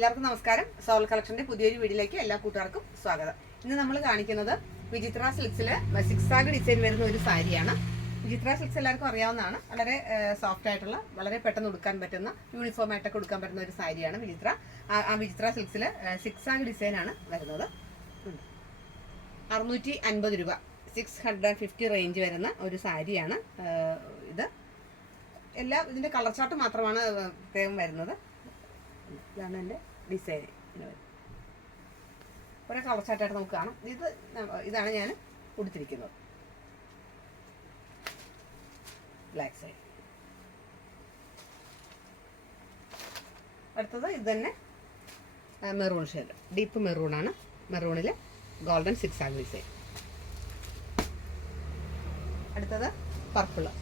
എല്ലാവർക്കും നമസ്കാരം. സോൾ കളക്ഷന്റെ പുതിയൊരു വീഡിയോയിലേക്ക് എല്ലാ കൂട്ടുകാർക്കും സ്വാഗതം. ഇന്ന് നമ്മൾ കാണിക്കുന്നത് വിചിത്ര സിൽക്സില് സിക്സാഗ് ഡിസൈൻ വരുന്ന ഒരു സാരിയാണ്. വിചിത്ര സിൽക്സ് എല്ലാവർക്കും അറിയാവുന്നതാണ്. വളരെ സോഫ്റ്റ് ആയിട്ടുള്ള, വളരെ പെട്ടെന്ന് ഉടുക്കാൻ പറ്റുന്ന, യൂണിഫോം ആയിട്ടൊക്കെ ഉടുക്കാൻ പറ്റുന്ന ഒരു സാരിയാണ് വിചിത്ര. ആ വിചിത്ര സിൽക്സില് സിക്സാഗ് ഡിസൈൻ ആണ് വരുന്നത്. 650 രൂപ, 650 റേഞ്ച് വരുന്ന ഒരു സാരിയാണ് ഇത്. ഇതിന്റെ കളർ ചാർട്ട് മാത്രമാണ് പ്രത്യേകം വരുന്നത്. ഇതാണ് എൻ്റെ ഡിസൈൻ. ഒരേ കളർ ചാർട്ടായിട്ട് നമുക്ക് കാണാം. ഇതാണ് ഞാൻ ഉടുത്തിരിക്കുന്നത്. Black side. അടുത്തത് ഇത് തന്നെ മെറൂൺ ഷെയ്ഡ്, ഡീപ്പ് മെറൂണാണ്. മെറൂണിൽ ഗോൾഡൻ സിക്സാഗ് ഡിസൈൻ. അടുത്തത് പർപ്പിള്,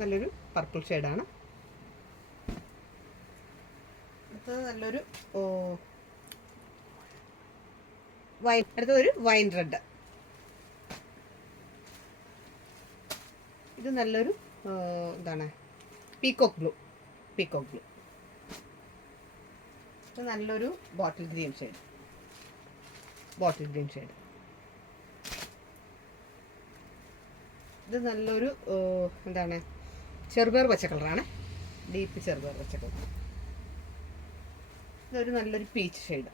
നല്ലൊരു പർപ്പിൾ ഷെയ്ഡാണ്. അടുത്തത് നല്ലൊരു വൈൻ. അടുത്തതൊരു വൈൻ റെഡ്. ഇത് നല്ലൊരു എന്താണ്, പീകോക്ക് ബ്ലൂ. ഇത് നല്ലൊരു ബോട്ടിൽ ഗ്രീൻ ഷെയ്ഡ്. ഇത് നല്ലൊരു എന്താണ്, ചെറുപയർ പച്ച കളറാണ്. ഡീപ്പ് ചെറുപയർ പച്ച കളർ. ഇതൊരു നല്ലൊരു പീച്ച് ഷെയ്ഡ്.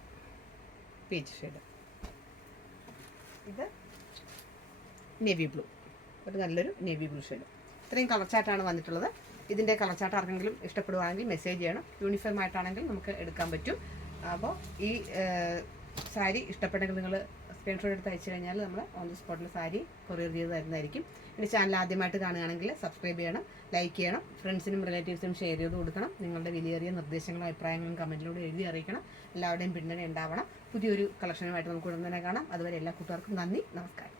ഇത് നേവി ബ്ലൂ, ഒരു നല്ലൊരു നേവി ബ്ലൂ ഷെയ്ഡ്. ഇത്രയും കളർ ചാർട്ടാണ് വന്നിട്ടുള്ളത്. ഇതിൻ്റെ കളർ ചാർട്ട് ആർക്കെങ്കിലും ഇഷ്ടപ്പെടുവാണെങ്കിൽ മെസ്സേജ് ചെയ്യണം. യൂണിഫോം ആയിട്ടാണെങ്കിൽ നമുക്ക് എടുക്കാൻ പറ്റും. അപ്പോൾ ഈ സാരി ഇഷ്ടപ്പെട്ടെങ്കിൽ നിങ്ങൾ സ്ക്രീൻഷോട്ട് എടുത്ത് അയച്ചു കഴിഞ്ഞാൽ നമ്മൾ ഓൺ ദി സ്പോട്ടിൽ സാരി കൊറിയർ ചെയ്ത് തരുന്നതായിരിക്കും. എൻ്റെ ചാനൽ ആദ്യമായിട്ട് കാണുകയാണെങ്കിൽ സബ്സ്ക്രൈബ് ചെയ്യണം, ലൈക്ക് ചെയ്യണം, ഫ്രണ്ട്സിനും റിലേറ്റീവ്സിനും ഷെയർ ചെയ്ത് കൊടുക്കണം. നിങ്ങളുടെ വിലയേറിയ നിർദ്ദേശങ്ങളും അഭിപ്രായങ്ങളും കമൻറ്റിലൂടെ എഴുതി അറിയിക്കണം. എല്ലാവരുടെയും പിന്തുണ ഉണ്ടാവണം. പുതിയൊരു കളക്ഷനുമായിട്ട് നമുക്ക് ഉടൻ തന്നെ കാണാം. അതുവരെ എല്ലാ കൂട്ടുകാർക്കും നന്ദി, നമസ്കാരം.